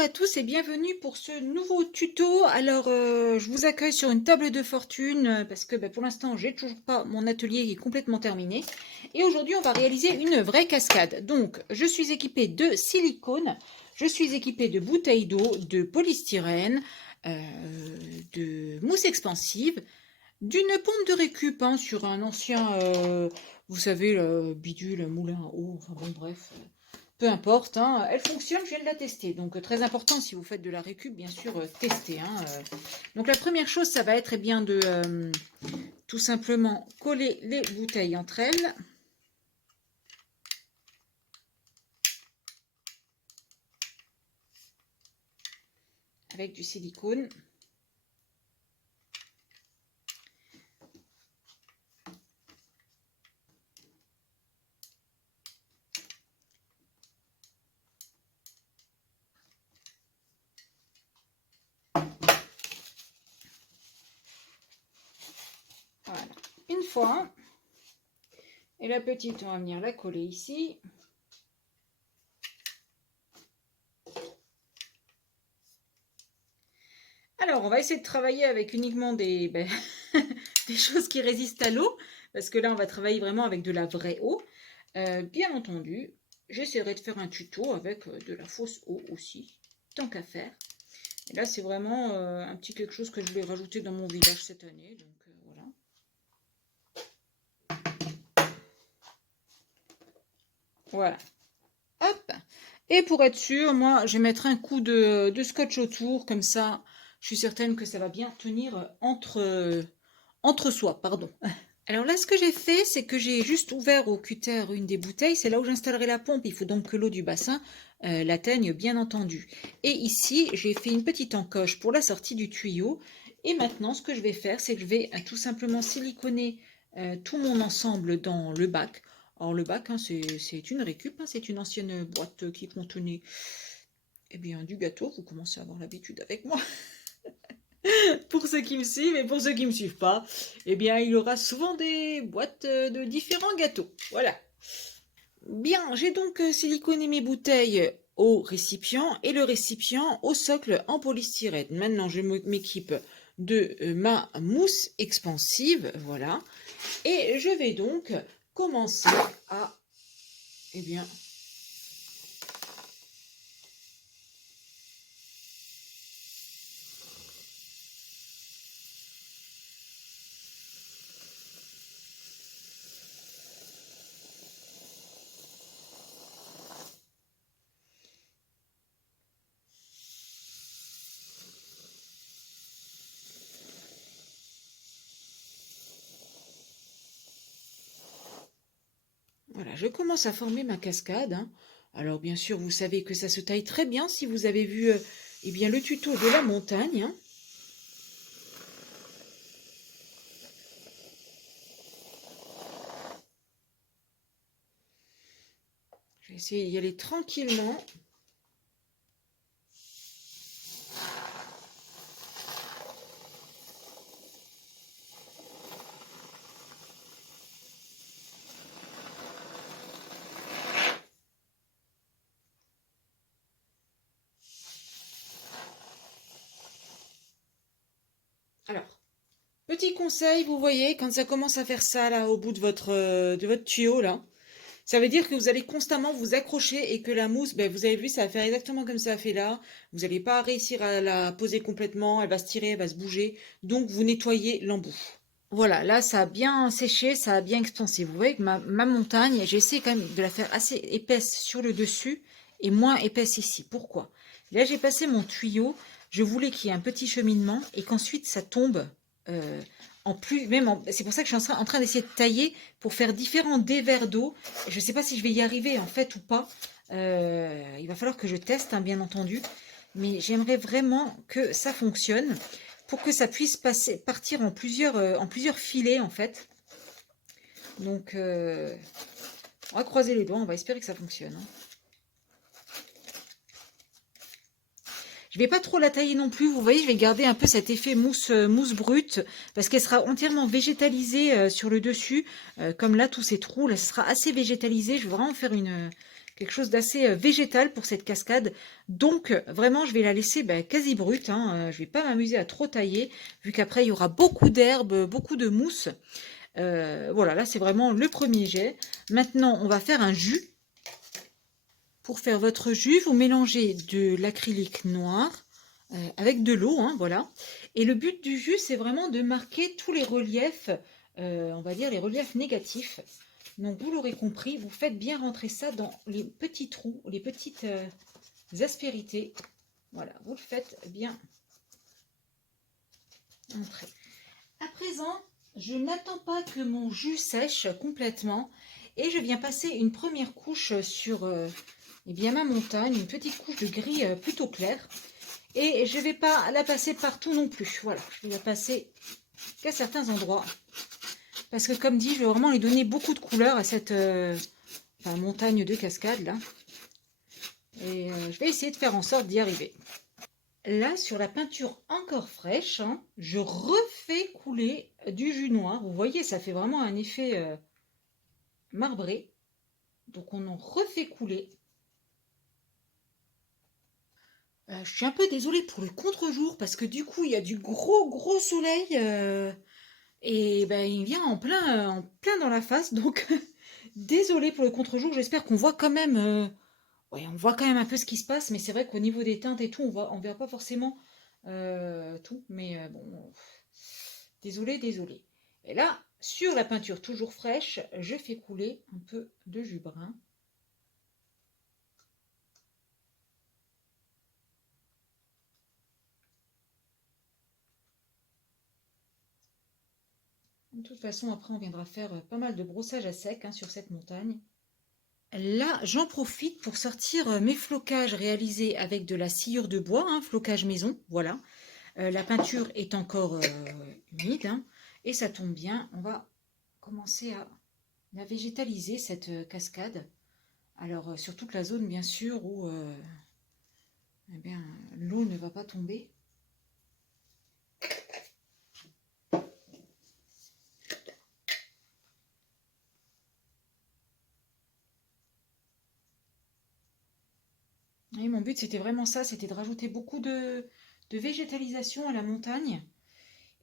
Bonjour à tous et bienvenue pour ce nouveau tuto. Alors, je vous accueille sur une table de fortune parce que pour l'instant, j'ai toujours pas mon atelier qui est complètement terminé. Et aujourd'hui, on va réaliser une vraie cascade. Donc, je suis équipée de silicone, je suis équipée de bouteilles d'eau, de polystyrène, de mousse expansive, d'une pompe de récup sur un ancien, vous savez, le bidule, moulin à eau, enfin bon, bref. Peu importe, elle fonctionne, je viens de la tester. Donc très important, si vous faites de la récup, bien sûr, testez. Donc la première chose, ça va être bien de tout simplement coller les bouteilles entre elles. Avec du silicone. Voilà. Une fois. Et la petite, on va venir la coller ici. Alors, on va essayer de travailler avec uniquement des choses qui résistent à l'eau. Parce que là, on va travailler vraiment avec de la vraie eau. Bien entendu, j'essaierai de faire un tuto avec de la fausse eau aussi, tant qu'à faire. Et là, c'est vraiment un petit quelque chose que je voulais rajouter dans mon village cette année. Donc voilà. Voilà. Hop. Et pour être sûr, moi, je vais mettre un coup de scotch autour. Comme ça, je suis certaine que ça va bien tenir entre soi. Pardon. Alors là, ce que j'ai fait, c'est que j'ai juste ouvert au cutter une des bouteilles. C'est là où j'installerai la pompe. Il faut donc que l'eau du bassin l'atteigne, bien entendu. Et ici, j'ai fait une petite encoche pour la sortie du tuyau. Et maintenant, ce que je vais faire, c'est que je vais tout simplement siliconer tout mon ensemble dans le bac. Alors le bac, c'est une récup, c'est une ancienne boîte qui contenait du gâteau. Vous commencez à avoir l'habitude avec moi. Pour ceux qui me suivent et pour ceux qui ne me suivent pas, il y aura souvent des boîtes de différents gâteaux. Voilà. Bien, j'ai donc siliconé mes bouteilles au récipient et le récipient au socle en polystyrène. Maintenant, je m'équipe de ma mousse expansive, voilà. Et je vais donc commencer à, voilà, je commence à former ma cascade. Alors bien sûr, vous savez que ça se taille très bien si vous avez vu le tuto de la montagne. Je vais essayer d'y aller tranquillement. Alors, petit conseil, vous voyez, quand ça commence à faire ça là au bout de votre tuyau là, ça veut dire que vous allez constamment vous accrocher et que la mousse, vous avez vu, ça va faire exactement comme ça a fait là. Vous n'allez pas réussir à la poser complètement, elle va se tirer, elle va se bouger. Donc vous nettoyez l'embout. Voilà, là ça a bien séché, ça a bien expansé. Vous voyez que ma montagne, j'ai essayé quand même de la faire assez épaisse sur le dessus et moins épaisse ici. Pourquoi? Là j'ai passé mon tuyau, je voulais qu'il y ait un petit cheminement et qu'ensuite ça tombe en plus, c'est pour ça que je suis en train d'essayer de tailler pour faire différents dévers d'eau. Je ne sais pas si je vais y arriver en fait ou pas. Il va falloir que je teste, bien entendu. Mais j'aimerais vraiment que ça fonctionne pour que ça puisse partir en plusieurs filets en fait. Donc on va croiser les doigts, on va espérer que ça fonctionne. Je ne vais pas trop la tailler non plus, vous voyez, je vais garder un peu cet effet mousse brute, parce qu'elle sera entièrement végétalisée sur le dessus, comme là, tous ces trous, là, ce sera assez végétalisé. Je vais vraiment faire quelque chose d'assez végétal pour cette cascade. Donc vraiment, je vais la laisser quasi brute. Je vais pas m'amuser à trop tailler, vu qu'après il y aura beaucoup d'herbe, beaucoup de mousse. Voilà, là c'est vraiment le premier jet. Maintenant, on va faire un jus. Pour faire votre jus, vous mélangez de l'acrylique noir avec de l'eau, voilà. Et le but du jus, c'est vraiment de marquer tous les reliefs, on va dire les reliefs négatifs. Donc vous l'aurez compris, vous faites bien rentrer ça dans les petits trous, les petites aspérités. Voilà, vous le faites bien entrer. À présent, je n'attends pas que mon jus sèche complètement et je viens passer une première couche sur ma montagne, une petite couche de gris plutôt clair. Et je ne vais pas la passer partout non plus. Voilà, je vais la passer qu'à certains endroits. Parce que comme dit, je vais vraiment lui donner beaucoup de couleurs à cette montagne de cascade là. Et je vais essayer de faire en sorte d'y arriver. Là, sur la peinture encore fraîche, je refais couler du jus noir. Vous voyez, ça fait vraiment un effet marbré. Donc, on en refait couler. Je suis un peu désolée pour le contre-jour parce que du coup, il y a du gros soleil et il vient en plein dans la face. Donc, désolée pour le contre-jour. J'espère qu'on voit quand même, on voit quand même un peu ce qui se passe. Mais c'est vrai qu'au niveau des teintes et tout, on verra pas forcément tout. Mais bon, désolée. Et là, sur la peinture toujours fraîche, je fais couler un peu de jus brun. De toute façon, après, on viendra faire pas mal de brossage à sec sur cette montagne. Là, j'en profite pour sortir mes flocages réalisés avec de la sciure de bois, flocage maison, voilà. La peinture est encore humide, et ça tombe bien, on va commencer à la végétaliser, cette cascade. Alors, sur toute la zone, bien sûr, où l'eau ne va pas tomber. Et mon but, c'était vraiment ça, c'était de rajouter beaucoup de végétalisation à la montagne.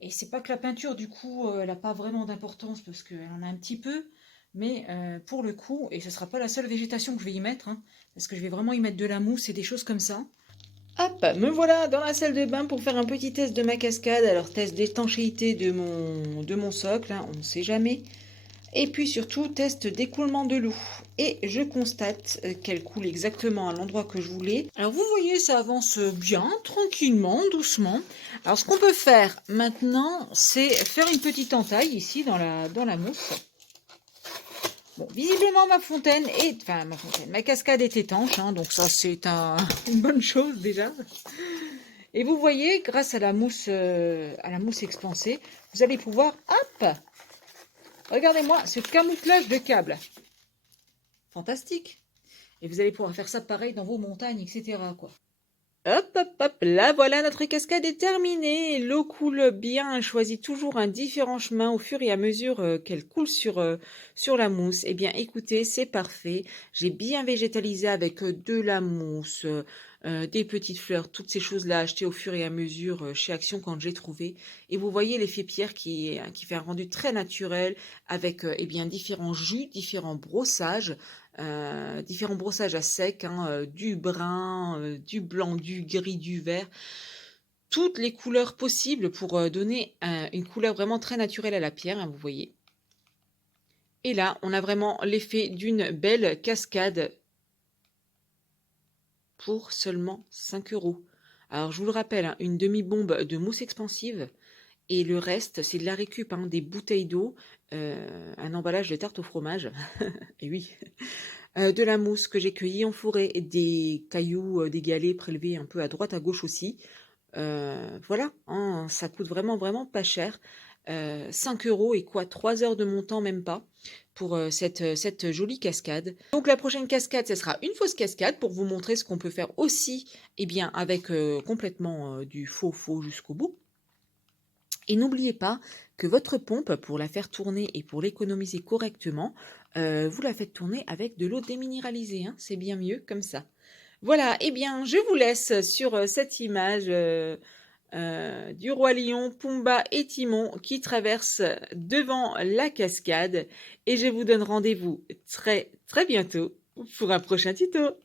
Et c'est pas que la peinture, du coup, elle n'a pas vraiment d'importance parce qu'elle en a un petit peu. Mais pour le coup, et ce ne sera pas la seule végétation que je vais y mettre, parce que je vais vraiment y mettre de la mousse et des choses comme ça. Hop, me voilà dans la salle de bain pour faire un petit test de ma cascade. Alors, test d'étanchéité de mon socle, on ne sait jamais. Et puis surtout, test d'écoulement de l'eau. Et je constate qu'elle coule exactement à l'endroit que je voulais. Alors vous voyez, ça avance bien, tranquillement, doucement. Alors ce qu'on peut faire maintenant, c'est faire une petite entaille ici dans la mousse. Bon, visiblement ma cascade est étanche, donc ça c'est une bonne chose déjà. Et vous voyez, grâce à la mousse expansée, vous allez pouvoir, hop, regardez-moi ce camouflage de câbles. Fantastique. Et vous allez pouvoir faire ça pareil dans vos montagnes, etc. quoi. Hop, là voilà, notre cascade est terminée. L'eau coule bien, choisit toujours un différent chemin au fur et à mesure qu'elle coule sur la mousse. Eh bien, écoutez, c'est parfait. J'ai bien végétalisé avec de la mousse, des petites fleurs, toutes ces choses-là achetées au fur et à mesure chez Action quand j'ai trouvé. Et vous voyez l'effet pierre qui fait un rendu très naturel avec différents jus, différents brossages à sec, du brun, du blanc, du gris, du vert, toutes les couleurs possibles pour donner une couleur vraiment très naturelle à la pierre, vous voyez. Et là, on a vraiment l'effet d'une belle cascade pour seulement 5 €. Alors, je vous le rappelle, une demi-bombe de mousse expansive et le reste, c'est de la récup, des bouteilles d'eau, un emballage de tarte au fromage, et oui, de la mousse que j'ai cueillie en forêt, et des cailloux, des galets prélevés un peu à droite, à gauche aussi. Voilà, ça coûte vraiment pas cher. 5 € et quoi, 3 heures de mon temps, même pas, pour cette jolie cascade. Donc la prochaine cascade, ce sera une fausse cascade pour vous montrer ce qu'on peut faire aussi, avec complètement du faux jusqu'au bout. Et n'oubliez pas que votre pompe, pour la faire tourner et pour l'économiser correctement, vous la faites tourner avec de l'eau déminéralisée, hein, c'est bien mieux comme ça. Voilà, eh bien, je vous laisse sur, cette image, du roi lion, Pumba et Timon qui traversent devant la cascade et je vous donne rendez-vous très, très bientôt pour un prochain tuto.